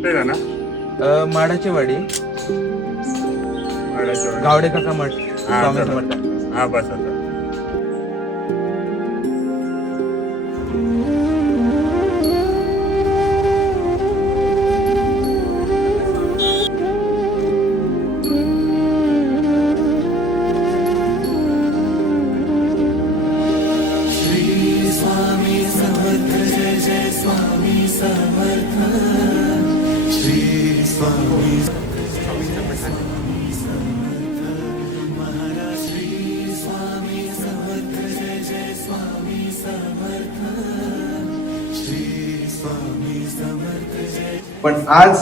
कुठे राहणार अ, माडाची वाडी. गावडे काका मठ? हा, स्वामी चला. समर्थ. हा बस आता पण आज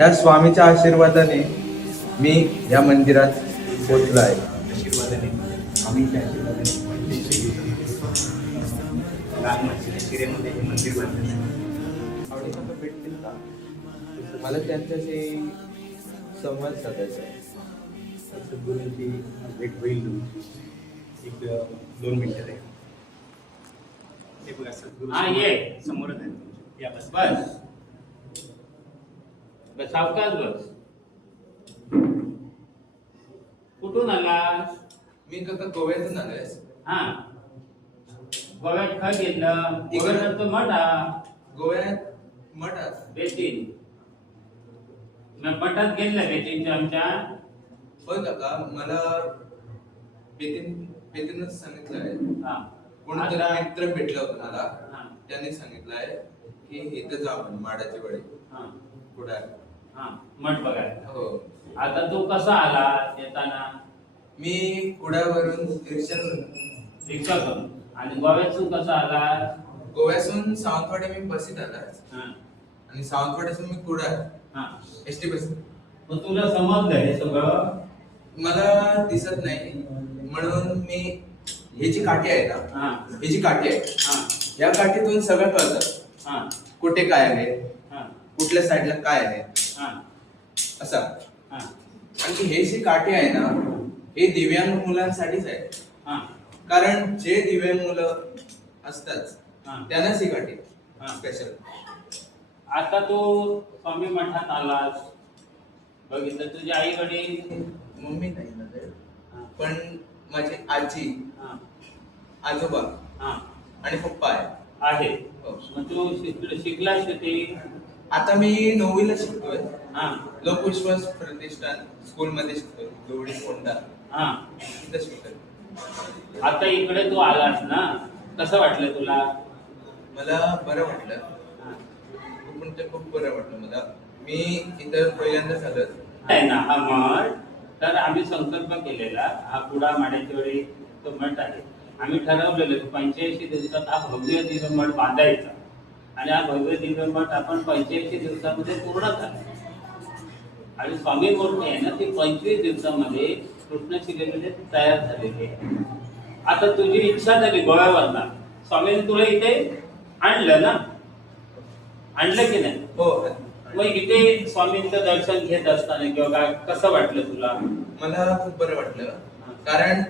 या स्वामीच्या आशीर्वादाने मी या मंदिरात पोचलो आहे. आशीर्वादाने आम्हीच्या आशीर्वादाने मंदिर मला त्यांच्याशी संवाद साधायचा आहे सद्गुरूंची भेट होईल तुमची एक दोन मिनिटं आहे हे बघा सद्गुरू हा, ये. समोरच आहे. या बस. बस. बस सावकाश बस. कुठून आलास? मी काका गोव्यातून आलोय हा. गोव्यात खा घेतलं. गोव्यात मठ हा गोव्यात मठात बेटीन मग मठात गेलं बेटीनच्या आमच्या. होय काका मला बेतीन बेतीनच सांगितलं आहे. हा. कोणतरी आता- मित्र भेटला होता मला. हा, त्यांनी सांगितलंय की इथं जा आपण माडाची वडी. हा, पुढे आहे. हा, मठ बघायला. हो. आता तू कसा आला येताना? मी कुडावरून रिक्षा रिक्षातून. आणि गोव्यातून कसा आला? गोव्यासून सावंतवाडी मी बसीत आला. हा, आणि सावंतवाडीसून मी कुडा हा. एस टी बस मग तुला समजलं हे सगळं? मला दिसत नाही. म्हणून मी ही जी काठी आहे ना हा. ही जी काठी आहे. हा. या काठीतून सगळं कळतं. हा. कुठे काय आहे? हा. कुठल्या साईडला काय आहे? हा. असं. हा. आणि हे जी काठी आहे ना हे दिव्यांग मुलांसाठीच आहे. हा. कारण जे दिव्यांग मुलं असतात हा. त्यांनाच ही काठी हा. स्पेशल आता तू स्वामी मठात आलास. बघितलं तुझे आई वडील मम्मी नाही ते. हा, पण माझी आजी हा, आजोबा हा, आणि पप्पा आहे आहे. हो. मग तू शिक- शिकलास किती आता मी नववीला शिकतोय हा. लोकविश्वास प्रतिष्ठान स्कूल मध्ये शिकतोय गवडी कोंडा. हा. तिथं शिकतोय आता इकडे तू आलास ना? कसं वाटलं तुला? मला बरं वाटलं. पण ते खूप बरं वाटलं मला. मी इथं पहिल्यांदाच आलो आहे ना हा मठ तर आम्ही संकल्प केलेला हा कुडा माड्याच्या वेळी तो मठ आहे. आम्ही ठरवलेलं की पंच्याऐंशी दिवसात हा भव्य दिव्य मठ बांधायचा. आणि हा भव्य दिव्य मठ आपण पंच्याऐंशी दिवसामध्ये पूर्ण झाला आणि स्वामी मूर्ती आहे ना ती पंचवीस दिवसामध्ये कृष्णशिलेमध्ये तयार झालेली आहे. आता तुझी इच्छा झाली गोव्यावरना. स्वामीने तुला इथे आणलं ना? आणलं की नाही? हो. मग इथे स्वामींचं दर्शन घेत असताना किंवा काय कसं वाटलं तुला? मला खूप बरं वाटलं. कारण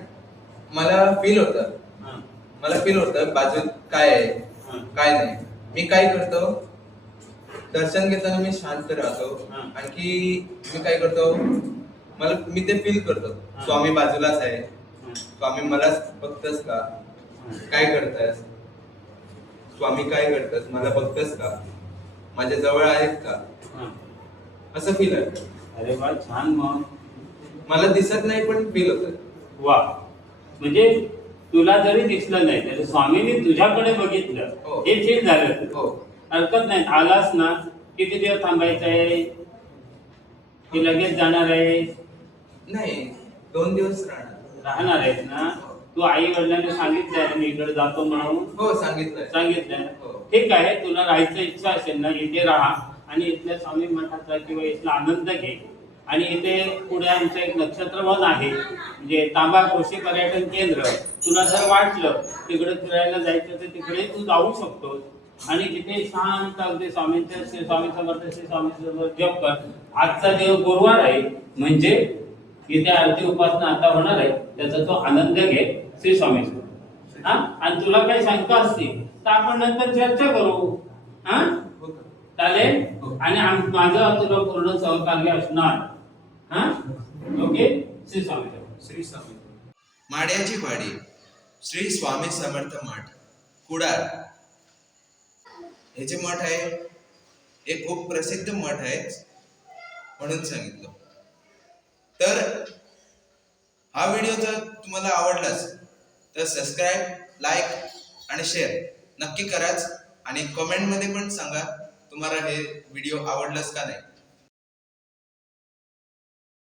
मला फील होतं. हा, मला फील होतं बाजूत काय आहे? हा, काय नाही? मी काय करतो? दर्शन घेताना मी शांत राहतो. हा. आणखी मी काय करतो? मला मी ते फील करतो. हा. स्वामी बाजूलाच आहे. हा, स्वामी मलाच बघतस का? हा. काय करतायस स्वामी काय करतस? मला बघतस का? माझ्या जवळ आहेत का? हा. असं फील आहे. अरे वा छान मग. मला दिसत नाही पण फील होत. वा. म्हणजे तुला जरी दिसलं नाही तरी स्वामींनी तुझ्याकडे बघितलं. हो. हे ठीक झालं. हो. हरकत नाही. आलास ना किती दिवस थांबायचं आहे? की लगेच जाणार आहे? नाही दोन दिवस राहणार. राहणार आहेस ना? तू आई वडिलांनी सांगितलंय ना मी इकडे जातो म्हणून? हो सांगितलंय. सांगितलंय. हो. ठीक आहे तुला राहायचं इच्छा असेल ना इथे राहा आणि इथल्या स्वामी मठाचा किंवा इथला आनंद घे. आणि इथे पुढे आमचं एक नक्षत्रवन आहे म्हणजे तांबा कृषी पर्यटन केंद्र. तुला जर वाटलं तिकडे फिरायला जायचं तर तिकडे तू जाऊ शकतोस. आणि तिथे शांत अगदी स्वामींच्या श्री स्वामी समर्थ श्री स्वामी समर्थ जप कर. आजचा दिवस गुरुवार आहे म्हणजे इथे आरती उपासना आता होणार आहे त्याचा तो आनंद घे श्री स्वामी समर्थ. हा? आणि तुला काही शंका असतील तर आपण नंतर चर्चा करू. हा? चालेल? आणि माझं तुला पूर्ण सहकार्य असणार. हा? ओके? श्री स्वामी. श्री स्वामी. माड्याची वाडी. श्री स्वामी समर्थ मठ. कुडाळ. हे जे मठ आहे हे खूप प्रसिद्ध मठ आहे म्हणून सांगितलं. तर हा व्हिडिओ जर तुम्हाला आवडलाच तर सबस्क्राईब लाईक आणि शेअर नक्की कराच. आणि कमेंटमध्ये पण सांगा तुम्हाला हे व्हिडिओ आवडलंच का नाही?